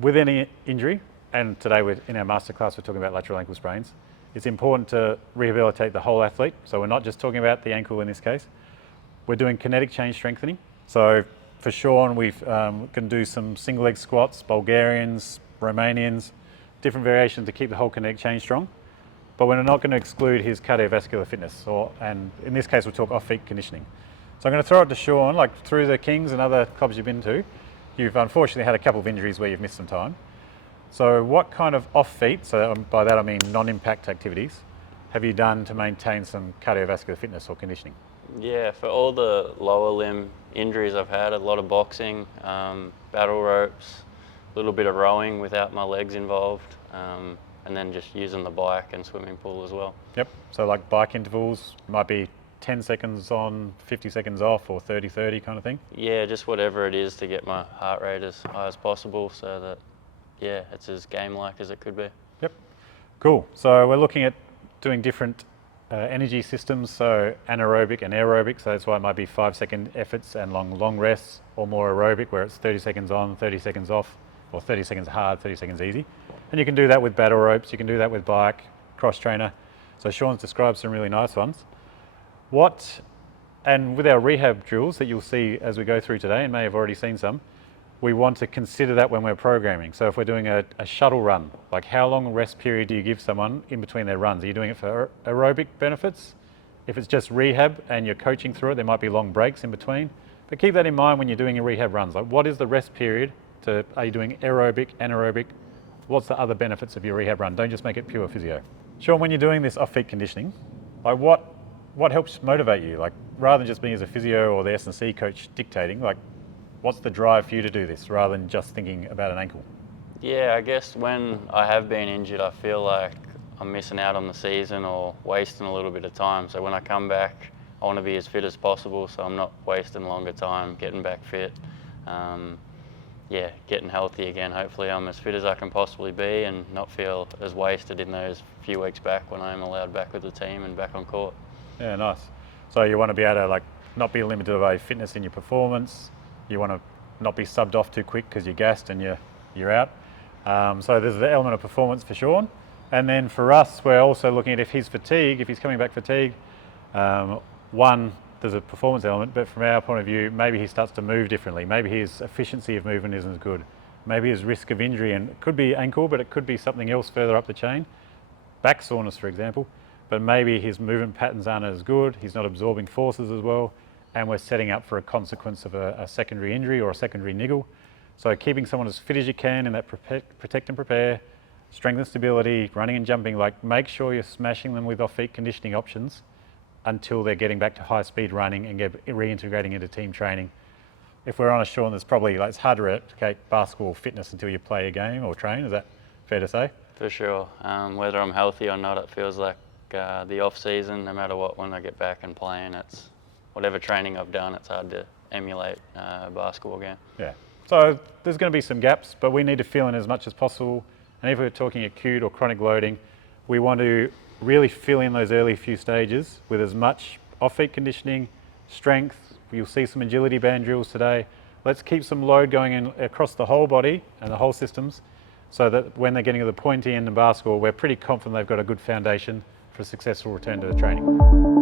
with any injury, and today in our masterclass we're talking about lateral ankle sprains, it's important to rehabilitate the whole athlete. So we're not just talking about the ankle in this case. We're doing kinetic chain strengthening. So for Sean, we can do some single leg squats, Bulgarians, Romanians, different variations to keep the whole kinetic chain strong. But we're not going to exclude his cardiovascular fitness, and in this case we'll talk off-feet conditioning. So I'm going to throw it to Sean, like through the Kings and other clubs you've been to, you've unfortunately had a couple of injuries where you've missed some time. So what kind of off-feet, so by that I mean non-impact activities, have you done to maintain some cardiovascular fitness or conditioning? Yeah, for all the lower limb injuries I've had, a lot of boxing, battle ropes, a little bit of rowing without my legs involved, and then just using the bike and swimming pool as well. Yep, so like bike intervals, might be 10 seconds on, 50 seconds off, or 30-30 kind of thing? Yeah, just whatever it is to get my heart rate as high as possible so that, yeah, it's as game-like as it could be. Yep, cool. So we're looking at doing different energy systems, so anaerobic and aerobic, so that's why it might be 5-second efforts and long rests, or more aerobic where it's 30 seconds on, 30 seconds off, or 30 seconds hard, 30 seconds easy. And you can do that with battle ropes, you can do that with bike, cross trainer. So Sean's described some really nice ones. And with our rehab drills that you'll see as we go through today, and may have already seen some, we want to consider that when we're programming. So if we're doing a shuttle run, like how long a rest period do you give someone in between their runs? Are you doing it for aerobic benefits? If it's just rehab and you're coaching through it, there might be long breaks in between. But keep that in mind when you're doing your rehab runs. Like what is the rest period? Are you doing aerobic, anaerobic? What's the other benefits of your rehab run? Don't just make it pure physio. Sean, when you're doing this off-feet conditioning, like what helps motivate you? Like rather than just being as a physio or the S&C coach dictating, like what's the drive for you to do this rather than just thinking about an ankle? Yeah, I guess when I have been injured, I feel like I'm missing out on the season or wasting a little bit of time. So when I come back, I want to be as fit as possible so I'm not wasting longer time getting back fit. Yeah, getting healthy again. Hopefully I'm as fit as I can possibly be and not feel as wasted in those few weeks back when I'm allowed back with the team and back on court. Yeah, nice. So you want to be able to like not be limited by fitness in your performance. You want to not be subbed off too quick because you're gassed and you're out. So there's the element of performance for Sean. And then for us, we're also looking at if he's coming back fatigued, one, there's a performance element, but from our point of view, maybe he starts to move differently. Maybe his efficiency of movement isn't as good. Maybe his risk of injury, and it could be ankle, but it could be something else further up the chain. Back soreness, for example, but maybe his movement patterns aren't as good, he's not absorbing forces as well, and we're setting up for a consequence of a secondary injury or a secondary niggle. So keeping someone as fit as you can in that protect and prepare, strength and stability, running and jumping, like make sure you're smashing them with off-feet conditioning options until they're getting back to high-speed running and reintegrating into team training. If we're honest, Sean, there's probably, like, it's hard to replicate basketball fitness until you play a game or train. Is that fair to say? For sure. Whether I'm healthy or not, it feels like the off-season, no matter what, when I get back and playing, it's whatever training I've done, it's hard to emulate a basketball game. Yeah. So there's going to be some gaps, but we need to fill in as much as possible. And if we're talking acute or chronic loading, we want to really fill in those early few stages with as much off-feet conditioning, strength. You'll see some agility band drills today. Let's keep some load going in across the whole body and the whole systems so that when they're getting to the pointy end of basketball, we're pretty confident they've got a good foundation for a successful return to the training.